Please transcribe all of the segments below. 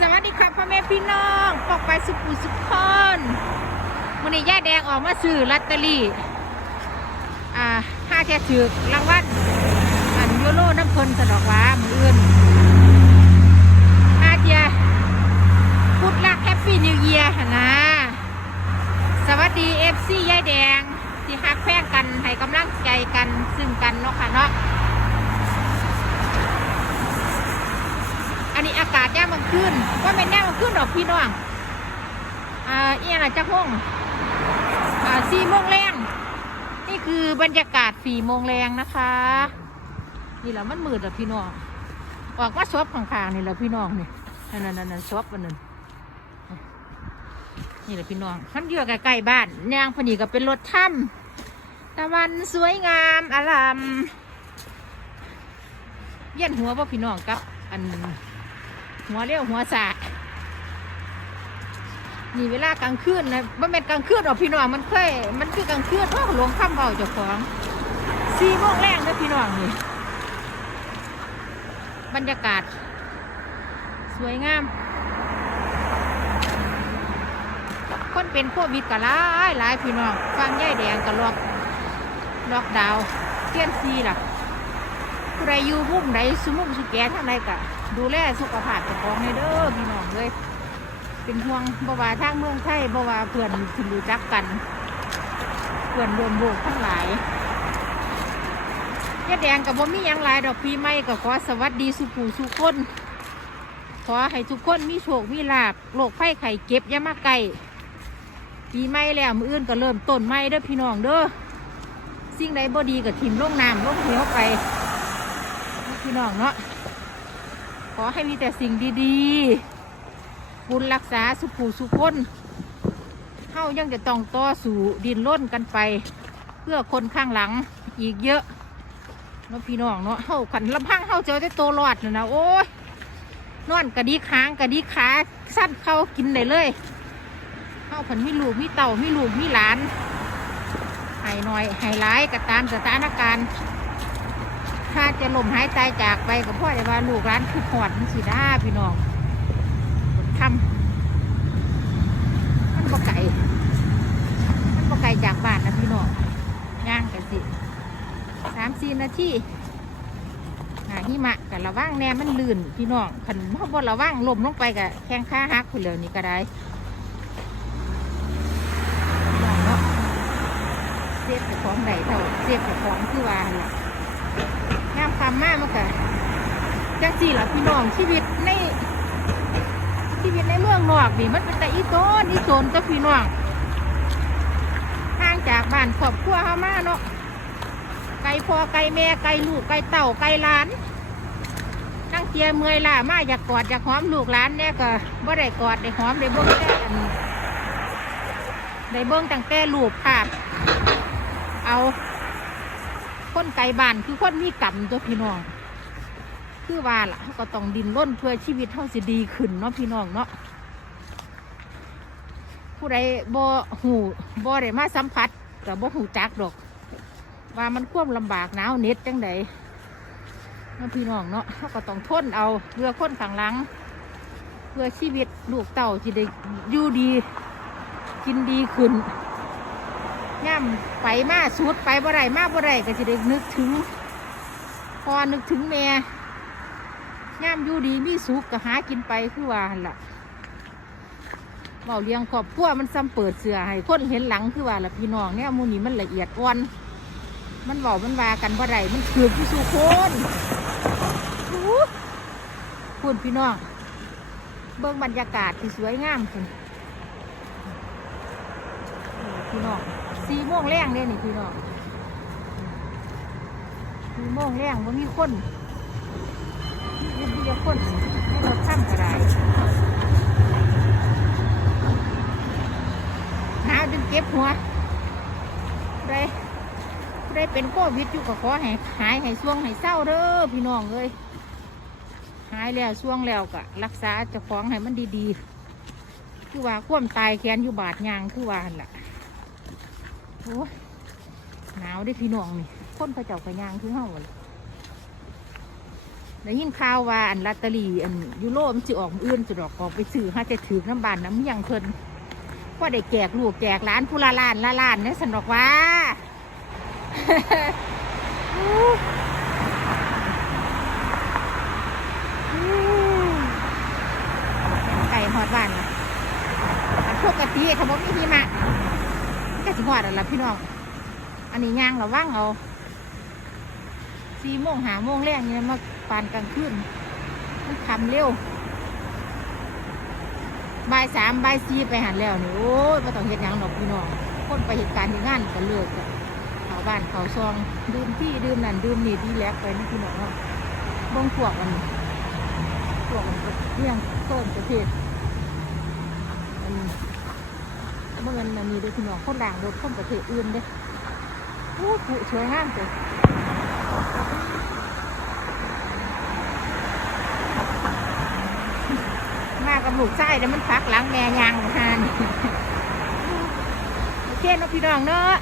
สวัสดีครับพ่อแม่พี่น้องปอกไปสุขุสุขคนวันนี้ย่าแดงออกมาซื้อลอตเตอรี่ อ่าห้าเทียถือรางวัลอันโยโลน้ำเพลินสะดอกว่ามืออื่นห้าเทียพุดลักแฮปปี้นิวเยียร์นะ สวัสดีเอฟซีย่าแดงที่ฮักแพงกันให้กำลังใจกันซึ่งกันเนาะค่ะเนาะ อันนี้อากาศแย่มมันขึ้นว่าเป็นแน่มันขึ้นดอกพี่น้องอ่าเอียงอะจักห้องอ่าสี่โมงแรงนี่คือบรรยากาศสี่โมงแรงนะคะ นี่แหละมันมืดอะพี่น้องออกมาซบข้างๆนี่แหละพี่น้องนี่นั่นนั่นนั่นซบมันนั่นนี่แหละพี่น้องมันอยู่ใกล้ๆบ้านยางพอดีก็เป็นรถถ้ำตะวันสวยงามอารามเยี่ยนหัวว่าพี่น้องกับอัน หัวเรียวหัวสะนี่เวลากลางคืนนะมันเป็นกลางคืนหรอกพี่น้องมันเคยมันคือกลางคืนเพราะหลวงข้ามเบาเจ้าของสี่โมงแรงนะพี่น้องนี่บรรยากาศ สวยงาม คนเป็นโควิดก็หลายหลายพี่น้องฟังย่ายแดงก็ล็อกล็อกดาวเทียนซีล่ะผู้ใดอยู่มุมใดสุมุมสุแกทางใดกะ ดูแลสุขภาพเจ้าของในเด้อพี่น้องเลยเป็นห่วงบ่ว่าทางเมืองไทยบ่ว่าเพื่อนที่รู้จักกัน เพื่อนรวมโลกทั้งหลายยาแดงกับบ่มียังหลายดอกปีใหม่ก็ขอสวัสดีสุปูสุคนขอให้ทุกคนมีโชคมีลาบโรคไข้ไข้เก็บยามาไกลปีใหม่แล้วมืออื่นก็เริ่มต้นใหม่เด้อพี่น้องเด้อสิ่งใดบ่ดีก็ถิ่มลงน้ำลงเหวไปพี่น้องเนาะ อให้มีแต่สิ่งดีๆ บุญรักษาสุขูสุขคนเฮายังจะต้องต่อสู่ดินล้นกันไป เพื่อคนข้างหลังอีกเยอะเนาะพี่น้องเนาะเฮาขันลำพังเฮาเจอแต่โตรอดน่ะนะโอ้ยนอนกระดิกหางกระดิกขาสั้นเข้ากินได้เลยเฮาผันมีลูกมีเต่ามีลูกมีหลานให้หน่อยให้ร้ายก็ตามสถานการณ์ ถ้าจะล่มหายใจจากไปกับพ่อจะว่าลูกร้านคือหอดมันสิด้าพี่น้องทำมันบ่ไก่มันบ่ไก่จากบ้านนะพี่น้องย่างกันสิสามสี่นาทีหาหิมะกับระว่างแน่มันลื่นพี่น้องขันพ่อบนระว่างลมลงไปกับแข้งข้าหักคุณเหลวนี่ก็ได้เสียบกับของไหนเท่าเสียบกับของคือว่าหั่นล่ะามความมากมันก็จังสี่ล่ะพี่น้องชีวิตในชีวิตในเมืองนอกนี่มันเป็นแต่อีโซนอีโซนก็พี่น้องห่างจากบ้านครอบครัวเฮามาเนาะไก่พ่อไก่แม่ไก่ลูกไก่เต่าไก่หลานนั่งเตียเมื่อยล่ะมาอยากกอดอยากหอมลูกหลานเนี่ยก็บ่ได้กอดได้หอมได้เบิ้งแต่อันได้เบิ้งตั้งแต่ลูกค่ะเอา คนไกลบ้านคือคนมีกรรมตัวพี่น้อง คือว่าล่ะเขาก็ต้องดินร่นเพื่อชีวิตเขาสิดีขึ้นเนาะพี่น้องเนาะผู้ใดบ่หูบ่ได้มาสัมผัสกับบ่หูจักดอก ว่ามันควบลำบากหนาวเน็ดจังใดเนาะพี่น้องเนาะเขาก็ต้องทนเอาเพื่อคนข้างหลัง เพื่อชีวิตลูกเต่าที่ได้อยู่ดี กินดีขึ้น ย่ำไปมาสูดไปบ่ได้มาบ่ได้ก็จะได้นึกถึง พอนึกถึงแม่ย่ำอยู่ดีมีสุขก็หากินไปคือว่าล่ะเบาเลี้ยงครอบครัวมันซ้ำเปิดเสือให้คนเห็นหลังคือว่าล่ะพี่น้องเนี่ยมูนี่มันละเอียดอ่อน มันเบามันว่ากันบ่ได้มันคือผู้สู่คนอู้คุณพี่น้องเบิ่งบรรยากาศที่สวยงามคุณพี่น้อง สี่โมงแรงเลยนี่พี่น้องสี่โมงแรงว่ามีคนมีมีแต่คนให้เราทำกระไรหนาวจนเก็บหัวได้ได้เป็นโควิดอยู่ก็ขอให้หายให้ช่วงให้เศร้าเด้อพี่น้องเลยหายแล้วช่วงแล้วก็รักษาเจะคล้าของให้มันดีๆ คือว่าควมตายแค้นอยู่บาดยางคือว่าหั่นล่ะ อ้หนาวได้พี่น้องนี่คนเขาเจ้ากระยางคือเฮาเลยได้ยินข่าวว่าอันลอตเตอรี่อันยูโรมันสิออกมื้ออื่นสิดอกออกไปซื้อหาจะถือน้ำบานน้ำเมียงเพิ่นก็ได้แจกลูกแจกหลานผู้ละล้านละล้านเนี่ยสันอกว่าไก่หอดบ้านล่ะอันปกติถ้าบ่มีหิมะมัน ก็สิหอดแล้วล่ะพี่น้อง อันนี้ย่างระวังเอาสี่โมงหาโมงแรกนี่มาปานกลางคืนมันคำเร็วบ่ายสามบ่ายสี่ไปหันแล้วนี่โอ้ยไม่ต้องเห็ดหยังหรอกพี่น้องคนไปเหตุการณ์ที่งานก็เลิกอะเขาบ้านเขาซองดื่มที่ดื่มนั่นดื่มนี่ดีแลกไปนี่พี่น้องเนาะเบ่งพวกมันพวกมันก็เรื่องต้นประเทศอันนี้ เมื่อเงินมันมีเด้วยพี่น้องคนล่างรถคนประเทศอื่นเด้โอ้โหสวยงามเลยมากับลูกไส้แล้วมันพักหลังแม่ยางหานโอเคเนาะพี่น้องเนาะ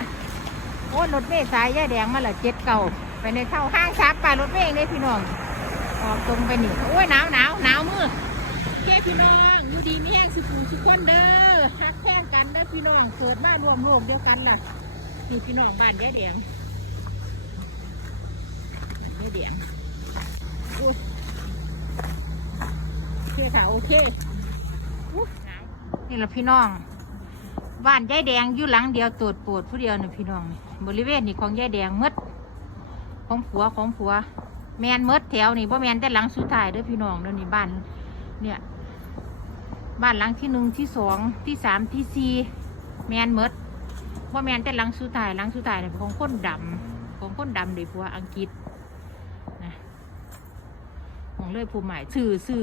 โอ้รถเมล์สายย่าแดงมาละเจ็ดเก่าไปในเข้าห้างซับไปรถเมล์เลยพี่น้องออกตรงไปนี่โอ้ยหนาวหนาวหนาวมือโอเคพี่น้องอยู่ดีมีแห้งสุขุสุขคนเด้อ กันเด้พี่น้องเกิดมารวมโลกเดียวกันน่ะนี่พี่น้องบ้านยายแดงยายแดงโอ้ยโอเคค่ะโอเคนี่แหละพี่น้องบ้านยายแดงอยู่หลังเดียวโตดโปวดผู้เดียวนี่พี่น้องนี่บริเวณนี่ของยายแดงหมดของผัวของผัว แมนหมดแถวนี่เพราะแมนแต่หลังสุดท้ายเด้อพี่น้องเด้อนี่บ้านเนี่ย บ้านหลังที่หนึ่งที่สองที่สามที่สี่แมนหมดว่าแมนแต่หลังสุดท้ายหลังสุดท้ายเนี่ยของคนดำของคนดำเด็กผัวอังกฤษนะของเลยผู้ใหม่ซื้อซื้อ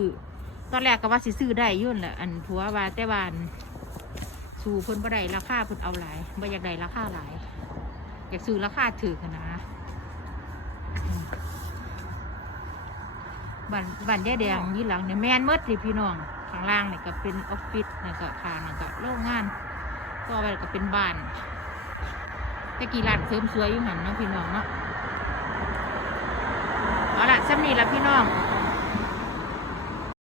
ตอนแรกก็ว่าสิซื้อได้ยุ่นแหละอันผัวว่าแต่วานสู่เพิ่นบ่ได้ราคาเพิ่นเอาหลายบ่อยากได้ราคาหลายอยากซื้อราคาถือกันนะบ้านบ้านยายแดงยี่หลังเนี่ยแมนเมดสิพี่น้อง ข้างล่างเนี่ยก็เป็นออฟฟิศเนี่ยก็ข้างเนี่ยก็โรงงานก็ไปก็เป็นบ้านตะกี้ร้านเสริมสวยอยู่หันเนาะพี่น้องเนาะเอาละสำนีละพี่น้อง